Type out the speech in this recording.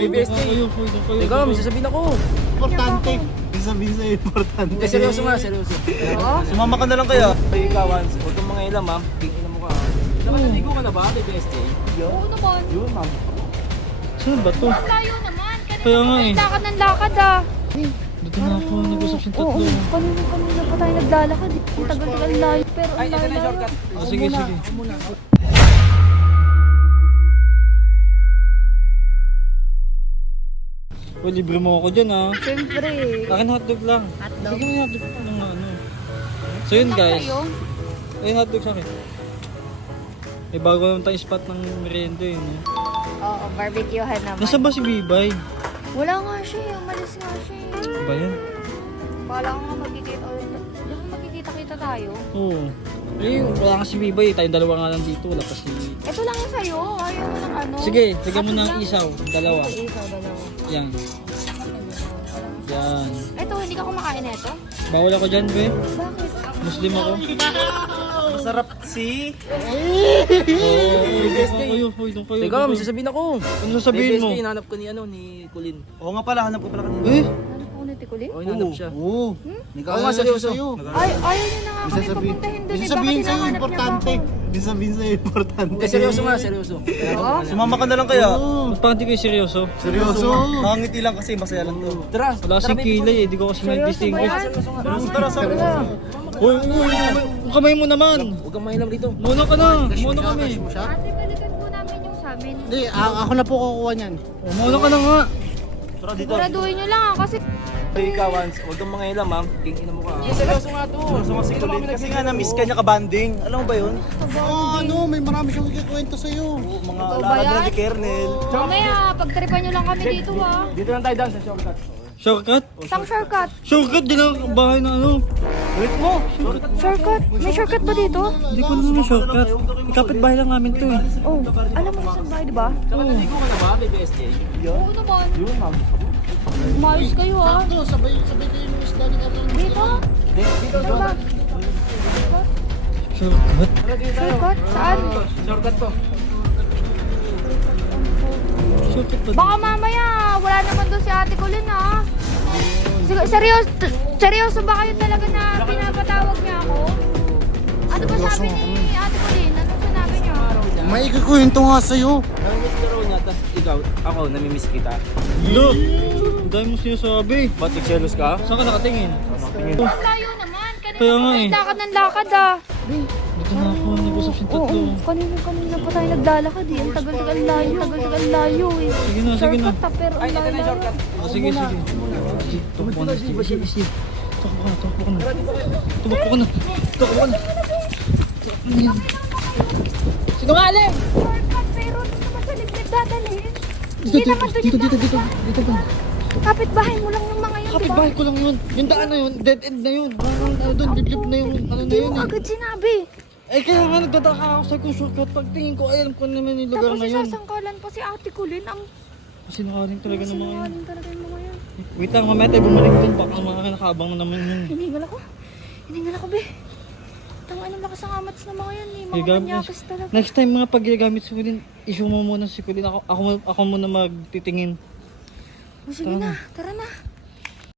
BBST. Ikaw, may sasabihin ako. Importante. May sabihin sa'yo, importante. Eh, seryoso nga, seryoso. Sumama ka na lang kaya. Ay, ikaw, Hans, huwag kang mga ilam, ha. Tingin mo ka, ha. Nakaligo ka na ba, BBST? Oo naman. Yun, ma'am. Saan ba to? Ang layo naman. Kaya nga eh. Lakad ng lakad ah. Dito na ako nag-usap yung Oo, tatlo. kanina pa tayo naglalakad. Ang tagal-tagal layo. Pero ang Ay, ito na yung layo. shortcut. Sige, sige. O, libre mo ako dyan ha. Siyempre. Akin hotdog lang. Hotdog? Sige mo hotdog lang na ano. So yun guys. Ayun hotdog sa akin. May bago naman tayong spot ng merienda yun eh. Oo, barbecuehan naman. Nasaan ba si Bibay? Wala nga siya eh. Umalis nga siya eh. Ano ba yan? Wala ko nga magkikita. Yung magkikita-kita tayo. Oo. Eh, wala nga si Bibay. Tayong dalawa nga lang dito. Wala pa si... Ito lang yung sa'yo. Ayaw mo ng ano. Sige, lagyan mo Hotdog ng lang. isaw. Dalawa. Isaw, dalawa. Yan. Yan. Ito, hindi ka kumakain na ito? Bawal ako dyan, be. Bakit? Muslim ako. Masarap si... Oo. Doon kayo. Ikaw, may sasabihin ako. Ano sasabihin mo? BBST, hinanap ko ni, ni Kulin. Oo nga pala, hanap ko pala kanina. Eh? Ano po na tikulin? Oo, hinanap siya. Oo. Oo nga, seryoso. Ay, ayaw niyo na nga kami papuntahin doon. May Eh, sabihin bakit sa'yo, hinahanap niyo pa importante. ako? May sabihin sa'yo, importante. Eh, seryoso nga, seryoso. Oo? Sumama ka na lang kaya. Ba't parang di kayo seryoso? Seryoso. Nakangiti lang kasi, masaya lang to. Tara, Wala kasing kilay eh. Di ko kasi Seryoso ba mag-distinguish. yan? Tara, sabi na. Uy, yung kamay mo naman. Huwag kang mahilam rito. Muna ka na. Muna kami. Ate, balikan po namin yung sa amin. Hindi, ako na po kukuha niyan. Muna ka na nga. Tara dito. Siguraduhin nyo lang kasi Ay, ikaw, Hans, huwag kang mga ilam, ha. Tingin mo ka, ha. Seryoso nga to. Seryoso nga si Colin. Kasi nga na-miss ka niya ka-banding. Alam mo ba yun? Ano, may marami siyang ikikwento sa'yo. Mga Ikaw ba lakad yan? na ni Kernel. mamaya pagtripan nyo lang kami dito ha. Dito lang tayo dance sa shortcut. Shortcut? Isang shortcut. Shortcut din ang bahay na ano. Wait mo. Shortcut? May shortcut ba dito? Hindi ko naman shortcut. Ikapit bahay lang namin to eh. Oh, alam mo saan ba, di ba? Nakaligo ka na ba, BBST? Oo naman. Yun, ma'am. Umayos kayo ha. Sabay kayo ng isda ni Kernel. Dito? Dito, Saan ba? Shortcut? Tara, dito tayo. Shortcut? Saan? Shortcut to. Shortcut ba? Baka mamaya, wala naman doon si Ate Colin ha. Seryoso ba kayo talaga na pinapatawag niya ako? Ano ba sabi ni Ate Colin? Ano sinabi niya? May ikikwento nga sa'yo. Namimiss ka raw niya, tapos ikaw, ako, namimiss kita. Lo! Ang dami mo sinasabi. Ba't nagselos ka? Saan ka nakatingin? Ang layo naman. Kaya nga eh. Lakad ng lakad ah. Dito na ako nag-usap yung tatlo. Oo, kanina pa tayo naglalakad eh. Ang tagal-tagal layo eh. Sige na, sige na. Shortcut ah, pero Ay, ang ito na yung layo. shortcut. Sige, sige. Sige, tumakbo ka na. Sige. Tumakbo ka na. Tumakbo ka na. Sinungaling! Shortcut, pero ano naman sa liblib dadalhin? Hindi naman doon yung Dito ba? kapitbahay mo lang ng mga yun, Kapit bahay ko lang yun. Yung daan na yun, dead end na yun. Ano doon, liblib na yung ano na Hindi yun mo eh. agad sinabi. Eh kaya nga nagtataka ako sa kung shortcut. Pagtingin ko, alam ko naman yung lugar Tapos na yun. isasangkalan pa si Ate Colin. Ang Sinungaling talaga ng mga yun. sinungaling talaga yung mga yun. Wait lang, mamaya tayo bumalik dun. Baka mga nakabang na naman yun. Hiningal ako, be. Tangan ang lakas ng amats ng mga yan eh. Mga Gagamit- manyakas talaga. Next time mga pag ginagamit si Kulin, issue mo muna si Kulin. Ako muna magtitingin. O, sige na, tara na.